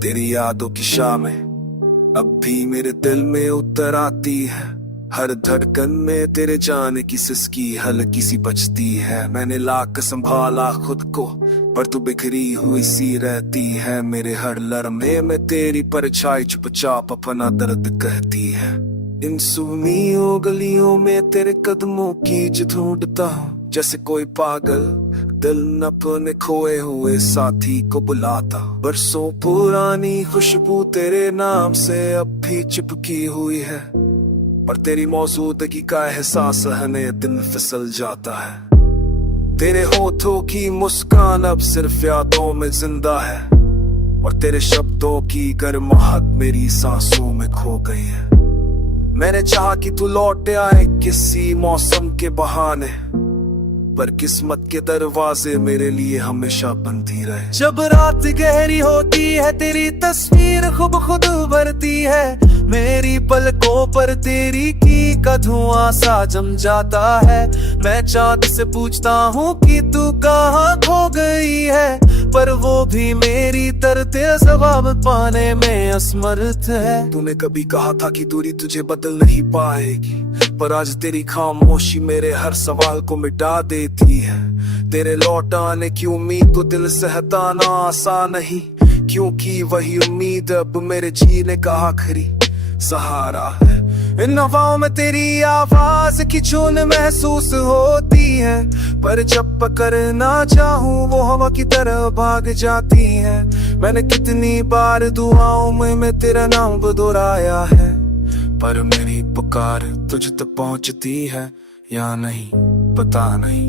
तेरी यादों की शामें अब भी मेरे दिल में उतर आती है। हर धड़कन में तेरे जाने की सिसकी हल्की सी बजती है। मैंने लाख संभाला खुद को पर तू बिखरी हुई सी रहती है। मेरे हर लम्हे में तेरी परछाई चुपचाप अपना दर्द कहती है। इन सुनियों गलियों में तेरे कदमों की ढूंढता हूँ, जैसे कोई पागल दिल न अपने खोए हुए साथी को बुलाता। बरसों पुरानी खुशबू तेरे नाम से अब भी चिपकी हुई है, पर तेरी मौजूदगी का एहसास हने दिन फिसल जाता है। तेरे होठों की मुस्कान अब सिर्फ यादों में जिंदा है, और तेरे शब्दों की गर्माहट मेरी सांसों में खो गई है। मैंने चाहा कि तू लौट आए किसी मौसम के बहाने, पर किस्मत के दरवाजे मेरे लिए हमेशा बंद ही रहे। जब रात गहरी होती है तेरी तस्वीर खुद उभरती है। मेरी पलकों पर तेरी की का धुआं सा जम जाता है। मैं चाँद से पूछता हूँ कि तू कहाँ खो गई है, पर वो भी मेरी तरह जवाब पाने में असमर्थ है। तूने कभी कहा था कि दूरी तुझे बदल नहीं पाएगी, पर आज तेरी खामोशी मेरे हर सवाल को मिटा देती है। तेरे लौट आने की उम्मीद को दिल से हटाना आसान नहीं, क्योंकि वही उम्मीद अब मेरे जीने का आखिरी सहारा है। इन हवाओं में तेरी आवाज की चुन महसूस होती है, पर जब पकड़ना चाहूँ वो हवा की तरह भाग जाती है। मैंने कितनी बार दुआओं में तेरा नाम दोहराया है, पर मेरी पुकार तुझ तक पहुंचती है या नहीं पता नहीं।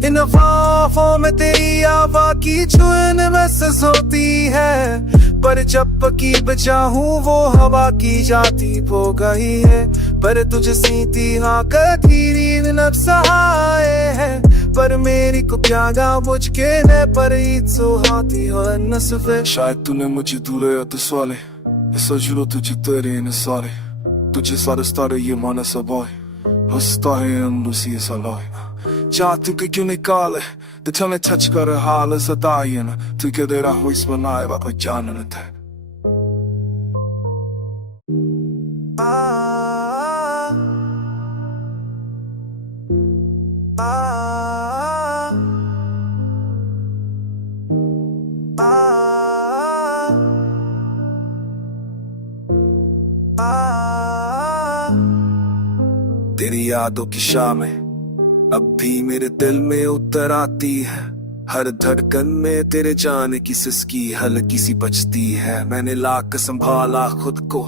इन अफवाहों में तेरी आवाज़ की चुन महसूस होती है, पर जब पकीब चाहूँ वो हवा की जाती हो गई है। पर तुझे सीती हाँ कथीरी न सहाय है, पर मेरी को क्या गा बुझ के न पर हाथी हो नसफे। शायद तूने मुझे दूर तो साले सोचलो तुझे तेरे न सारे तुझे सारे स्टारे ये माना सबॉय हंसता है अंदुसी सलाय। चाहती कि क्यों निकाले तो चले टच कर हाल सताए न तू के तेरा हुइस बनाए बाप जानन थे। तेरी यादों की शामें अब भी मेरे दिल में उतर आती है। हर धड़कन में तेरे जाने की सिसकी हल्की सी बजती है। मैंने लाख संभाला खुद को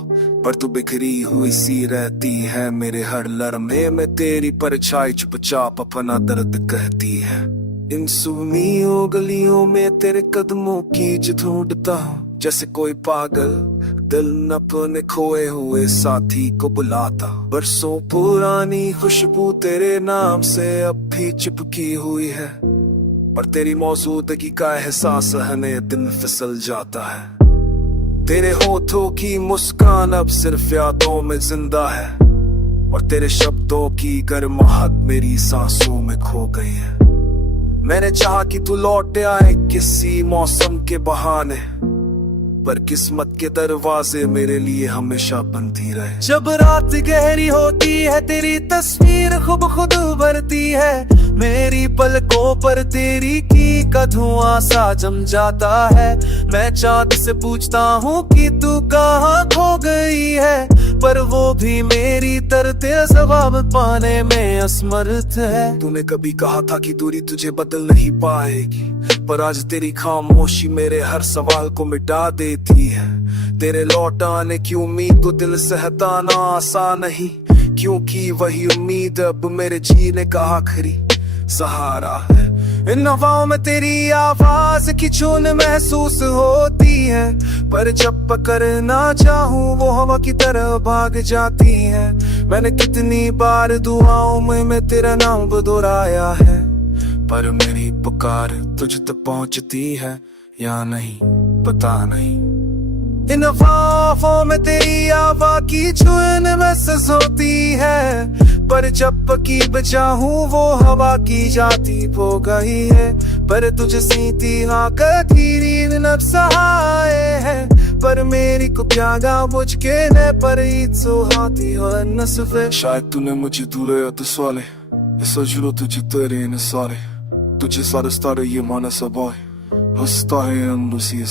पर तू बिखरी हुई सी रहती है। मेरे हर लम्हे में तेरी परछाई चुपचाप अपना दर्द कहती है। इन सुनियों गलियों में तेरे कदमों की ढूंढता हूँ, जैसे कोई पागल दिल न अपने खोए हुए साथी को बुलाता। बरसों पुरानी खुशबू तेरे नाम से अब भी चिपकी हुई है, पर तेरी मौजूदगी का एहसास हने दिन फिसल जाता है। तेरे होठों की मुस्कान अब सिर्फ यादों में जिंदा है, और तेरे शब्दों की गर्माहट मेरी सांसों में खो गई है। मैंने चाहा कि तू लौट आए किसी मौसम के बहाने, पर किस्मत के दरवाजे मेरे लिए हमेशा बंद ही रहे। जब रात गहरी होती है तेरी तस्वीर खुद उभरती है। मेरी पलकों पर तेरी की का धुआं सा जम जाता है। मैं चाँद से पूछता हूँ कि तू कहाँ खो गई है, पर वो भी मेरी तरह जवाब पाने में असमर्थ है। तूने कभी कहा था कि दूरी तुझे बदल नहीं पाएगी, पर आज तेरी खामोशी मेरे हर सवाल को मिटा देती है। तेरे लौट आने की उम्मीद को दिल से हटाना आसान नहीं, क्योंकि वही उम्मीद अब मेरे जीने का आखिरी सहारा है। इन हवाओं में तेरी आवाज की चुन महसूस होती है, पर जब पकड़ना चाहूँ वो हवा की तरह भाग जाती है। मैंने कितनी बार दुआओं में तेरा नाम दोहराया है, पर मेरी पुकार तुझ तक पहुंचती है या नहीं पता नहीं। इन ख्वाबों में तेरी आवा की छुन महसूस होती है, पर जब की बचाहूँ वो हवा की जाती हो गई है। पर तुझ सीती हाँ कथीरी नब सहाय है, पर मेरी को प्यागा बुझ के न पर ईद सुहाती हो नसफे। शायद तूने मुझे दूर तो स्वाले ऐसा जुड़ो तुझे तेरे न सारे, तुझे सारे स्टारे ये माना सब हंसता है अंदर से।